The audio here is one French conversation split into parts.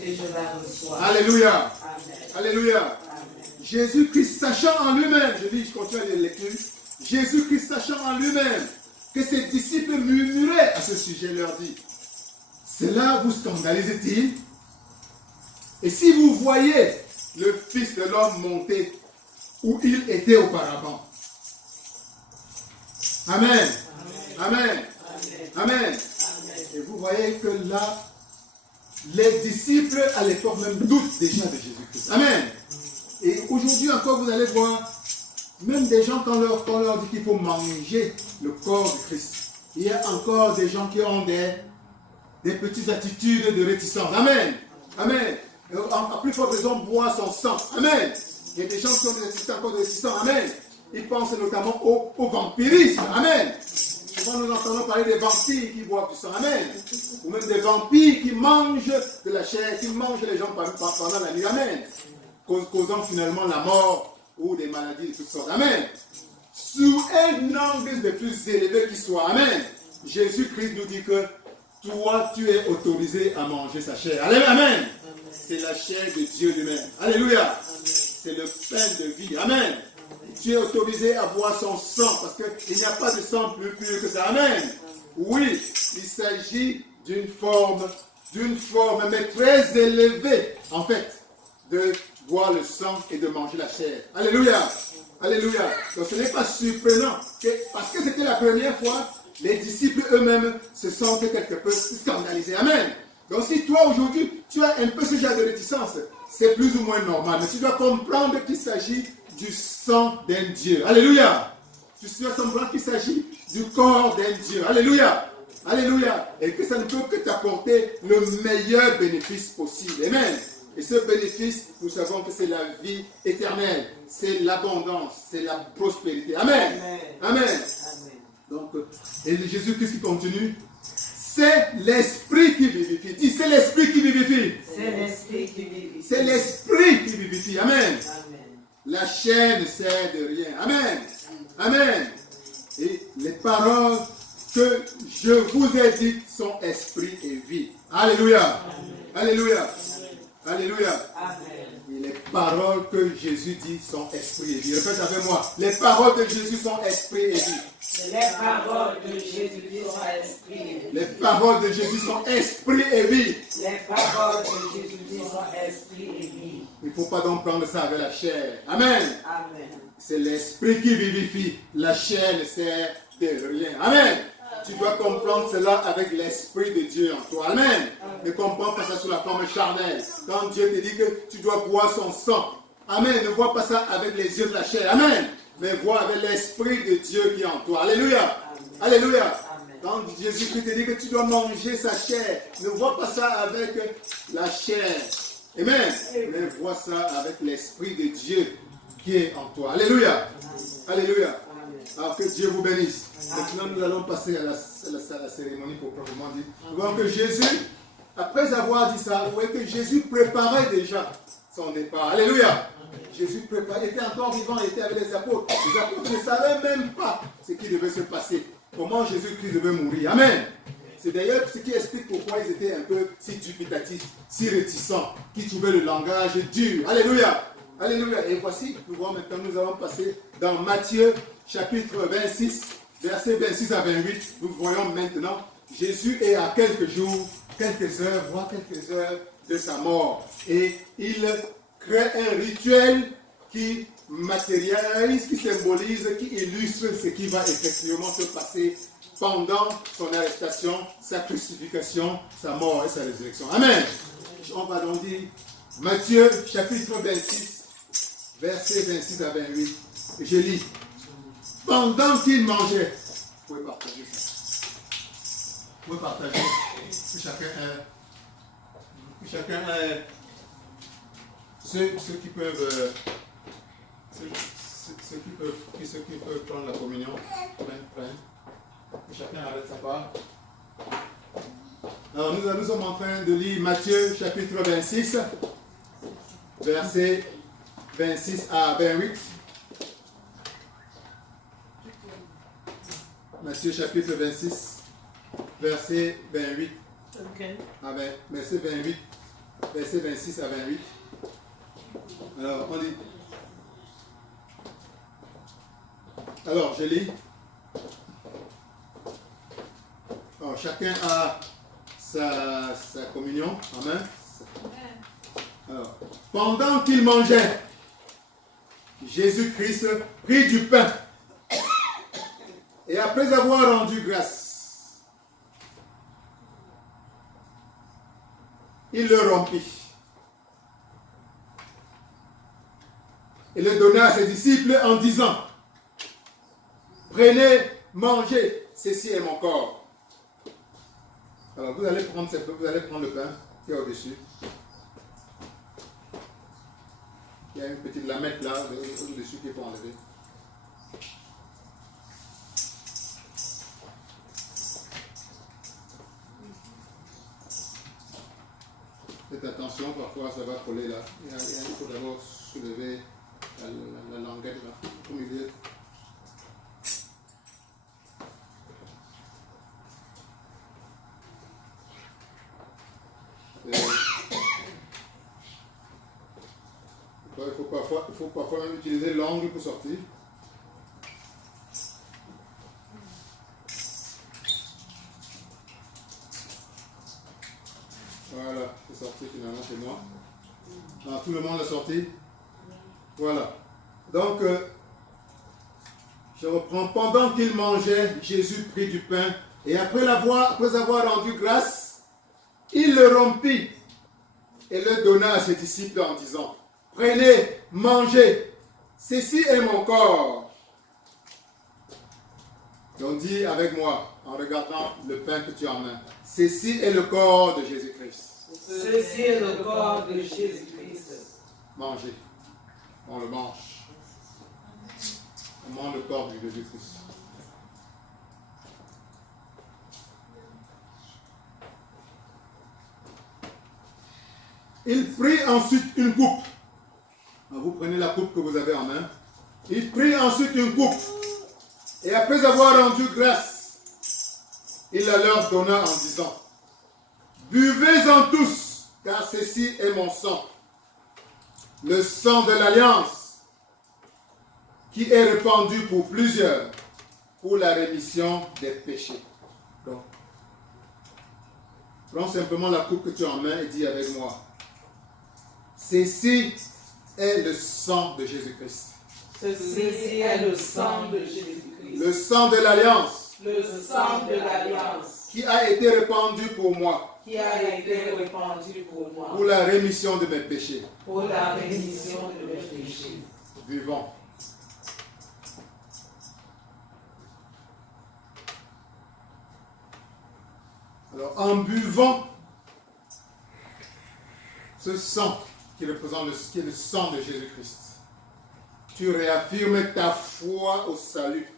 et je la reçois. Alléluia. Amen. Alléluia. Amen. Jésus-Christ sachant en lui-même, je continue les lectures, Jésus-Christ sachant en lui-même que ses disciples murmuraient à ce sujet, leur dit, cela vous scandalise-t-il? Et si vous voyez le Fils de l'homme monter où il était auparavant. Amen. Amen. Amen. Et vous voyez que là, les disciples à l'époque même doutent déjà de Jésus-Christ. Amen. Et aujourd'hui encore, vous allez voir, même des gens, quand on leur dit qu'il faut manger le corps de Christ, il y a encore des gens qui ont des petites attitudes de réticence. Amen. Amen. En plus forte raison, boire son sang. Amen. Il y a des gens qui ont des attitudes encore de réticence. Amen. Ils pensent notamment au vampirisme. Amen. Souvent nous entendons parler des vampires qui boivent du sang. Amen. Ou même des vampires qui mangent de la chair, qui mangent les gens pendant la nuit. Amen. Causant finalement la mort ou des maladies de toutes sortes. Amen. Sous un angle le plus élevé qui soit. Amen. Jésus-Christ nous dit que toi, tu es autorisé à manger sa chair. Amen. C'est la chair de Dieu lui-même. Alléluia. C'est le pain de vie. Amen. Tu es autorisé à boire son sang parce qu'il n'y a pas de sang plus pur que ça. Amen. Oui, il s'agit d'une forme mais très élevée, en fait, de boire le sang et de manger la chair. Alléluia. Alléluia. Donc ce n'est pas surprenant parce que c'était la première fois, les disciples eux-mêmes se sentent quelque peu scandalisés. Amen. Donc si toi aujourd'hui, tu as un peu ce genre de réticence, c'est plus ou moins normal. Mais tu dois comprendre qu'il s'agit du sang d'un Dieu. Alléluia. Tu dois comprendre qu'il s'agit du corps d'un Dieu. Alléluia. Alléluia. Et que ça ne peut que t'apporter le meilleur bénéfice possible. Amen. Et ce bénéfice, nous savons que c'est la vie éternelle. C'est l'abondance. C'est la prospérité. Amen. Amen. Amen. Donc, et Jésus-Christ qui continue. C'est l'esprit qui vivifie. Dis, c'est l'esprit qui vivifie. C'est l'esprit qui vivifie. C'est l'esprit qui vivifie. Amen. Amen. La chair ne sert de rien. Amen. Amen. Et les paroles que je vous ai dites sont esprit et vie. Alléluia. Amen. Alléluia. Amen. Alléluia. Amen. Et les paroles que Jésus dit sont esprit et vie. Répète avec moi. Les paroles de Jésus sont esprit et vie. Les paroles de Jésus sont esprit et vie. Les paroles de Jésus sont esprit et vie. Les paroles de Jésus sont esprit et vie. Il ne faut pas donc prendre ça avec la chair. Amen. Amen. C'est l'esprit qui vivifie. La chair ne sert de rien. Amen. Tu dois comprendre cela avec l'esprit de Dieu en toi. Amen. Ne comprends pas ça sous la forme charnelle. Quand Dieu te dit que tu dois boire son sang. Amen. Ne vois pas ça avec les yeux de la chair. Amen. Mais vois avec l'esprit de Dieu qui est en toi. Alléluia. Amen. Alléluia. Amen. Quand Jésus-Christ te dit que tu dois manger sa chair, ne vois pas ça avec la chair. Amen. Mais vois ça avec l'esprit de Dieu qui est en toi. Alléluia. Amen. Alléluia. Alors que Dieu vous bénisse. Maintenant, nous allons passer à la cérémonie pour proprement dire. Nous voyons que Jésus, après avoir dit ça, vous voyez que Jésus préparait déjà son départ. Alléluia. Jésus préparait, il était encore vivant, il était avec les apôtres. Les apôtres ne savaient même pas ce qui devait se passer. Comment Jésus-Christ devait mourir. Amen. C'est d'ailleurs ce qui explique pourquoi ils étaient un peu si dubitatifs, si réticents, qui trouvaient le langage dur. Alléluia. Alléluia. Et voici, nous voyons maintenant, nous allons passer dans Matthieu, chapitre 26, versets 26 à 28. Nous voyons maintenant, Jésus est à quelques jours, quelques heures, voire quelques heures de sa mort. Et il crée un rituel qui matérialise, qui symbolise, qui illustre ce qui va effectivement se passer pendant son arrestation, sa crucifixion, sa mort et sa résurrection. Amen. On va donc dire Matthieu chapitre 26, versets 26 à 28. Je lis. Pendant qu'il mangeait, vous pouvez partager ça. Vous pouvez partager. Que chacun ceux qui peuvent prendre la communion, prennent. Que chacun arrête sa part. Alors nous sommes en train de lire Matthieu chapitre 26, versets 26 à 28. Matthieu chapitre 26, verset 28. Okay. Verset 28 versets 26 à 28. Alors, on lit. Alors, je lis. Alors, chacun a sa communion. Amen. Alors, pendant qu'il mangeait, Jésus-Christ prit du pain et après avoir rendu grâce, il le rompit et le donna à ses disciples en disant: prenez, mangez, ceci est mon corps. Alors vous allez prendre le pain qui est au-dessus. Il y a une petite lamette là, au-dessus qu'il faut enlever. Faites attention, parfois ça va coller là. Il faut d'abord soulever la languette là, au milieu. Il faut parfois même utiliser l'angle pour sortir. Voilà, c'est sorti finalement, c'est moi. Ah, tout le monde l'a sorti. Voilà. Donc, je reprends. Pendant qu'il mangeait, Jésus prit du pain et après avoir rendu grâce, il le rompit et le donna à ses disciples en disant: prenez, mangez, ceci est mon corps. Donc dis avec moi, en regardant le pain que tu as en main: ceci est le corps de Jésus-Christ. Ceci est le corps de Jésus-Christ. Mangez, on le mange. On mange le corps de Jésus-Christ. Il prit ensuite une coupe. Vous prenez la coupe que vous avez en main. Il prit ensuite une coupe. Et après avoir rendu grâce, il la leur donna en disant: buvez-en tous, car ceci est mon sang, le sang de l'alliance, qui est répandu pour plusieurs, pour la rémission des péchés. Donc, prends simplement la coupe que tu as en main et dis avec moi: ceci est le sang de Jésus-Christ. Ceci est le sang de Jésus-Christ. Le sang de l'alliance. Le sang de l'alliance. Qui a été répandu pour moi. Qui a été répandu pour moi. Pour la rémission de mes péchés. Pour la rémission de mes péchés. Buvons. Alors, en buvant ce sang qui représente qui est le sang de Jésus-Christ, tu réaffirmes ta foi au salut,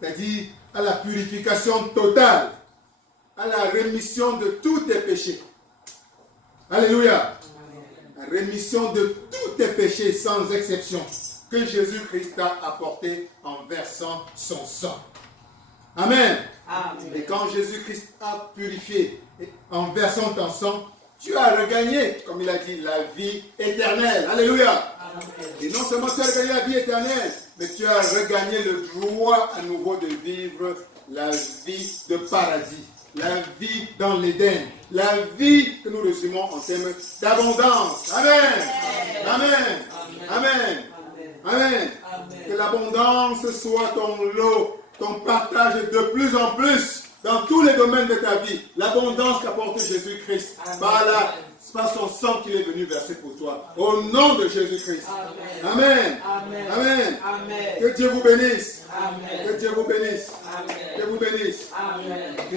c'est-à-dire à la purification totale, à la rémission de tous tes péchés. Alléluia. La rémission de tous tes péchés sans exception que Jésus-Christ t'a apporté en versant son sang. Amen. Amen. Et quand Jésus-Christ a purifié en versant ton sang, tu as regagné, comme il a dit, la vie éternelle. Alléluia. Amen. Et non seulement tu as regagné la vie éternelle, mais tu as regagné le droit à nouveau de vivre la vie de paradis, la vie dans l'Éden, la vie que nous résumons en termes d'abondance. Amen. Amen. Amen. Amen. Que l'abondance soit ton lot, ton partage de plus en plus dans tous les domaines de ta vie. L'abondance qu'apporte Jésus-Christ par son sang qu'il est venu verser pour toi. Au nom de Jésus-Christ. Amen. Amen. Amen. Amen. Que Dieu vous bénisse. Amen. Que Dieu vous bénisse. Amen. Que vous bénisse. Amen. Ok.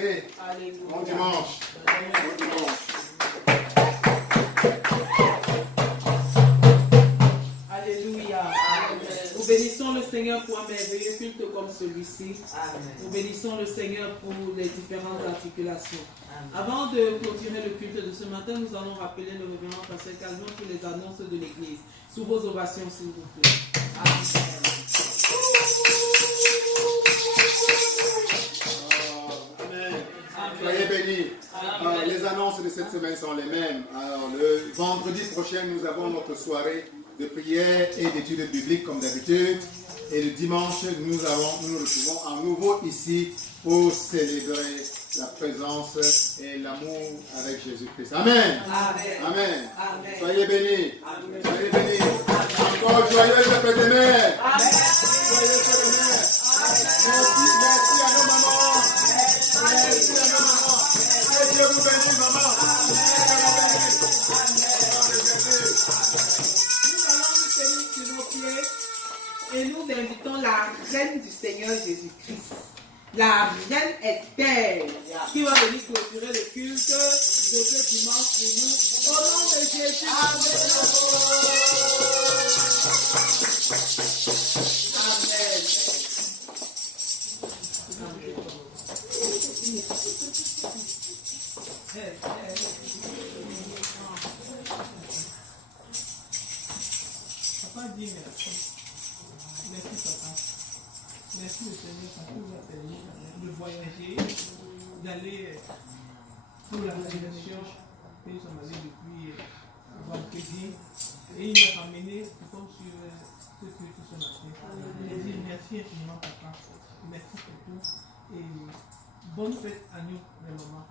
Alléluia. Bon dimanche. Bon dimanche. Alléluia. Nous bénissons le Seigneur pour un merveilleux culte comme celui-ci. Nous bénissons le Seigneur pour les différentes articulations. Avant de clôturer le culte de ce matin, nous allons rappeler le révérend Pasteur Calmon pour les annonces de l'Église. Sous vos ovations, s'il vous plaît. Amen. Soyez bénis. Les annonces de cette semaine sont les mêmes. Alors, le vendredi prochain, nous avons notre soirée de prière et d'études bibliques comme d'habitude. Et le dimanche, nous nous retrouvons à nouveau ici pour célébrer la présence et l'amour avec Jésus-Christ. Amen. Amen. Amen. Amen. Soyez bénis. Amen. Soyez bénis. Encore joyeux fête des mères. Amen. Joyeux fête des mères. Merci à nos mamans. Merci à nos mamans. Que Dieu vous bénisse, maman. Nous allons nous tenir sur nos pieds et nous invitons la reine du Seigneur Jésus-Christ, la reine Esther, qui va venir clôturer le culte de ce dimanche pour nous. Au nom de Jésus. Papa dit merci. Merci papa. Merci le Seigneur parce qu'il nous a permis de voyager, d'aller pour la réalisation que nous sommes allés depuis vendredi. Et il m'a ramené comme sur ce culte ce matin. Je dis merci infiniment papa. Merci pour tout. Et bonne fête à nous, les mamans.